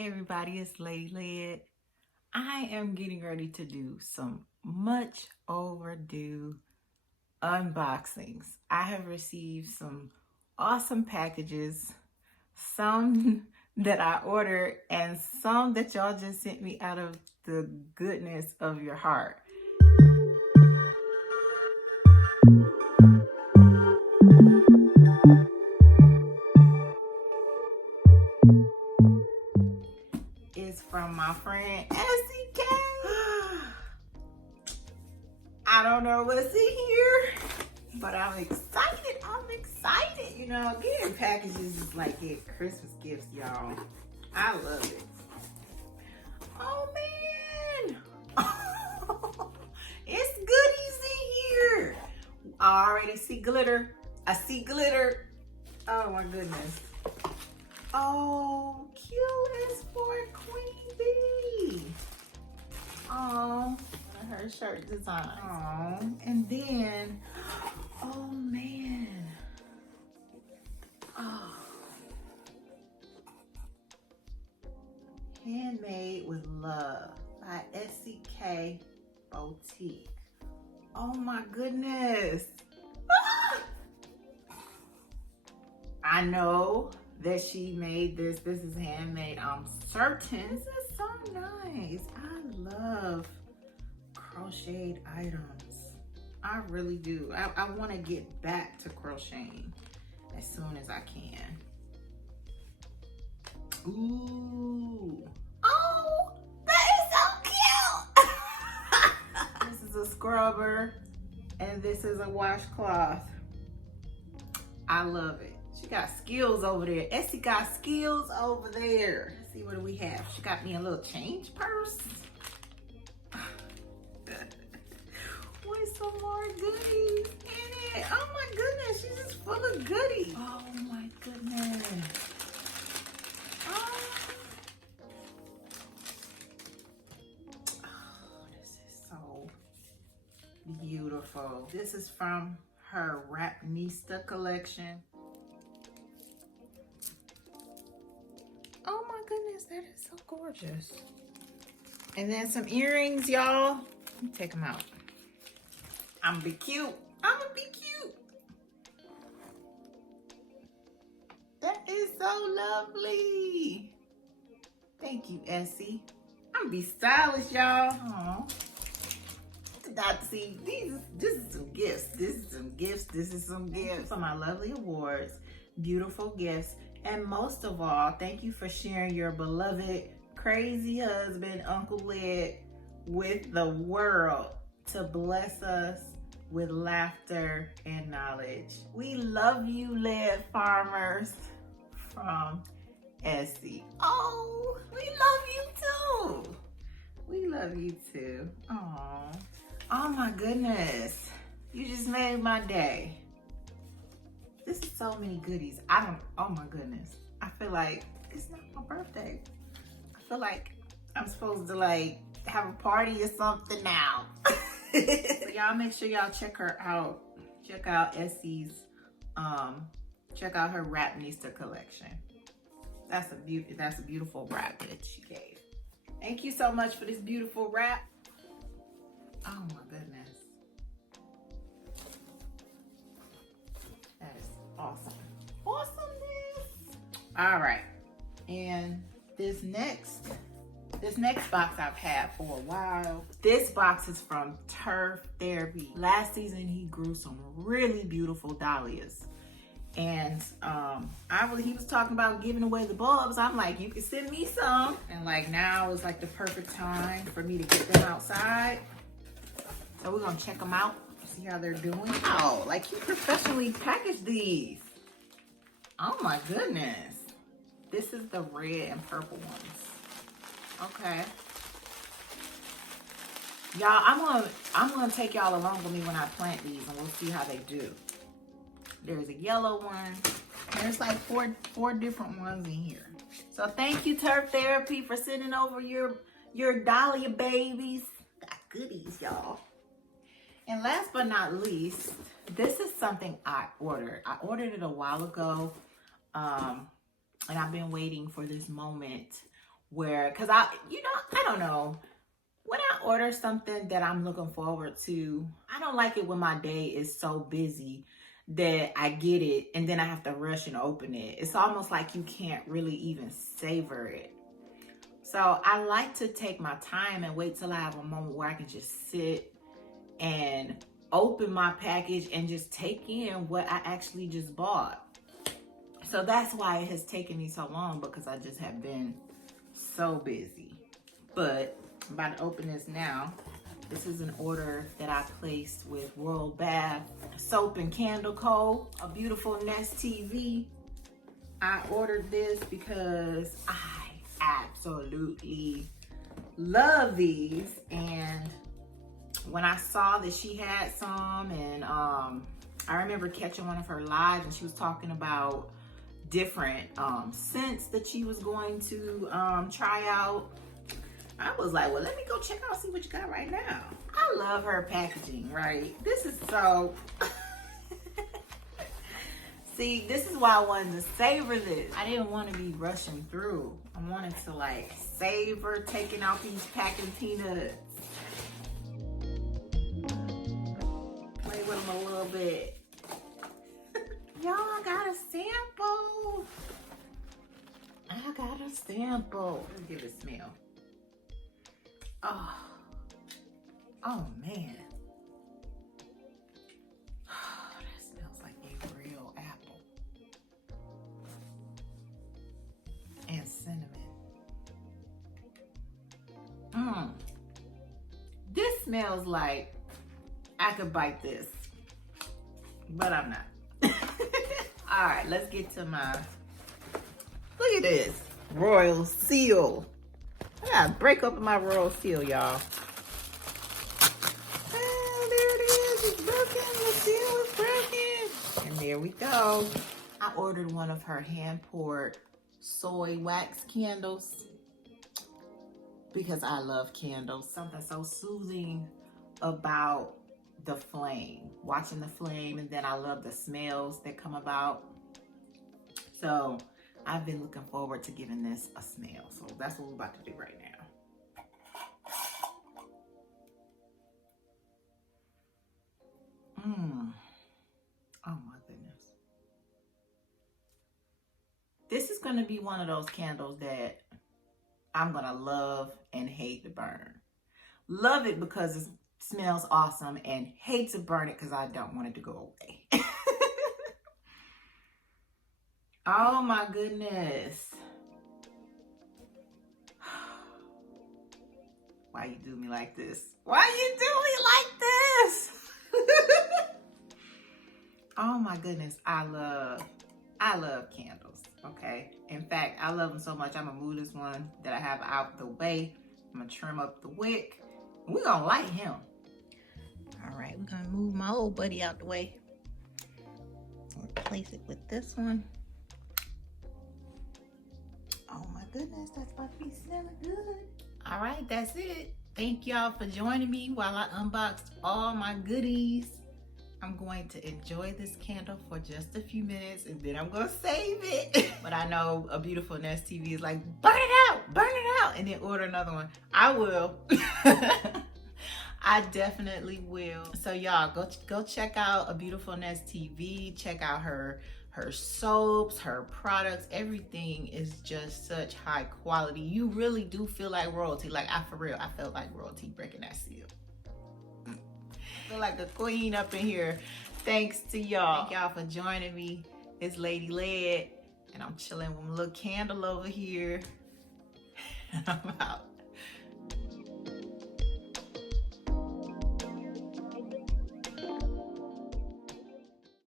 Hey everybody, it's Lady Led. I am getting ready to do some much overdue unboxings. I have received some awesome packages, some that I ordered and some that y'all just sent me out of the goodness of your heart. It's from my friend Esikrumpua. I don't know what's in here, but I'm excited. You know, getting packages is like getting Christmas gifts, y'all. I love it. Oh man. It's goodies in here. I already see glitter. I see glitter. Oh my goodness. Oh, cute as for Queen Bee. Oh, her shirt design. Oh, and then, oh man. Oh. Handmade with Love by SCK Boutique. Oh my goodness. Ah! I know that she made this. This is handmade. I'm certain. This is so nice. I love crocheted items. I really do. I want to get back to crocheting as soon as I can. Ooh. Oh, that is so cute. This is a scrubber and this is a washcloth. I love it. She got skills over there. Essie got skills over there. Let's see, what do we have? She got me a little change purse. With some more goodies in it. Oh my goodness, she's just full of goodies. Oh my goodness. Oh, this is so beautiful. This is from her Rapnista collection. Oh my goodness, that is so gorgeous. And then some earrings, y'all. Let me take them out. I'm gonna be cute. I'm gonna be cute. That is so lovely. Thank you, Essie. I'm gonna be stylish, y'all. Aw. Not see, this is some gifts. This is some gifts. This is some gifts for my lovely awards. Beautiful gifts. And most of all, thank you for sharing your beloved crazy husband, Uncle Led, with the world to bless us with laughter and knowledge. We love you, Led Farmers, from Essie. Oh, we love you too. We love you too. Oh, oh my goodness. You just made my day. This is so many goodies. Oh my goodness. I feel like it's not my birthday. I feel like I'm supposed to like have a party or something now. So y'all make sure y'all check her out. Check out Essie's, check out her Rapnista collection. That's a beautiful wrap that she gave. Thank you so much for this beautiful wrap. Oh my goodness. That is awesome. Awesomeness. All right. And this next box I've had for a while. This box is from Turf Therapy. Last season he grew some really beautiful dahlias. And he was talking about giving away the bulbs. I'm like, you can send me some. And like now is like the perfect time for me to get them outside. So we're gonna check them out, see how they're doing. Oh, like you professionally packaged these. Oh my goodness. This is the red and purple ones. Okay. Y'all, I'm gonna take y'all along with me when I plant these and we'll see how they do. There's a yellow one. There's like four different ones in here. So thank you, Turf Therapy, for sending over your dahlia babies. Got goodies, y'all. And last but not least, this is something I ordered. I ordered it a while ago, and I've been waiting for this moment where, cause I don't know. When I order something that I'm looking forward to, I don't like it when my day is so busy that I get it and then I have to rush and open it. It's almost like you can't really even savor it. So I like to take my time and wait till I have a moment where I can just sit and open my package and just take in what I actually just bought. So that's why it has taken me so long, because I just have been so busy. But I'm about to open this now. This is an order that I placed with World Bath Soap and Candle Co. A beautiful Nest TV. I ordered this because I absolutely love these, and when I saw that she had some, and I remember catching one of her lives and she was talking about different scents that she was going to try out. I was like, well, let me go check out, see what you got right now. I love her packaging, right? This is so... See, this is why I wanted to savor this. I didn't want to be rushing through. I wanted to like savor taking out these packing peanuts. Play with them a little bit. Y'all, I got a sample. I got a sample. Let's give it a smell. Oh man. That smells like a real apple. And cinnamon. This smells like I could bite this, but I'm not. All right, let's get to my, look at this, Royal Seal. I gotta break open my Royal Seal, y'all. Oh, there it is, it's broken, the seal is broken. And there we go. I ordered one of her hand-poured soy wax candles because I love candles. Something so soothing about the flame, watching the flame, and then I love the smells that come about. So I've been looking forward to giving this a smell. So that's what we're about to do right now. Oh my goodness. This is gonna be one of those candles that I'm gonna love and hate to burn. Love it because it smells awesome, and hate to burn it because I don't want it to go away. Oh my goodness. Why you do me like this? Why you do me like this? Oh my goodness, I love candles, okay? In fact, I love them so much, I'm gonna move this one that I have out the way. I'm gonna trim up the wick. We're gonna light him. All right, we're gonna move my old buddy out the way. Replace it with this one. Oh my goodness, that's about to be smelling good. All right, that's it. Thank y'all for joining me while I unboxed all my goodies. I'm going to enjoy this candle for just a few minutes and then I'm gonna save it. But I know a beautiful Nest TV is like, burn it out, and then order another one. I will. I definitely will. So y'all, go check out A Beautiful Nest TV. Check out her soaps, her products. Everything is just such high quality. You really do feel like royalty. Like, for real, I felt like royalty breaking that seal. I feel like a queen up in here. Thanks to y'all. Thank y'all for joining me. It's Lady Led, and I'm chilling with my little candle over here. I'm out.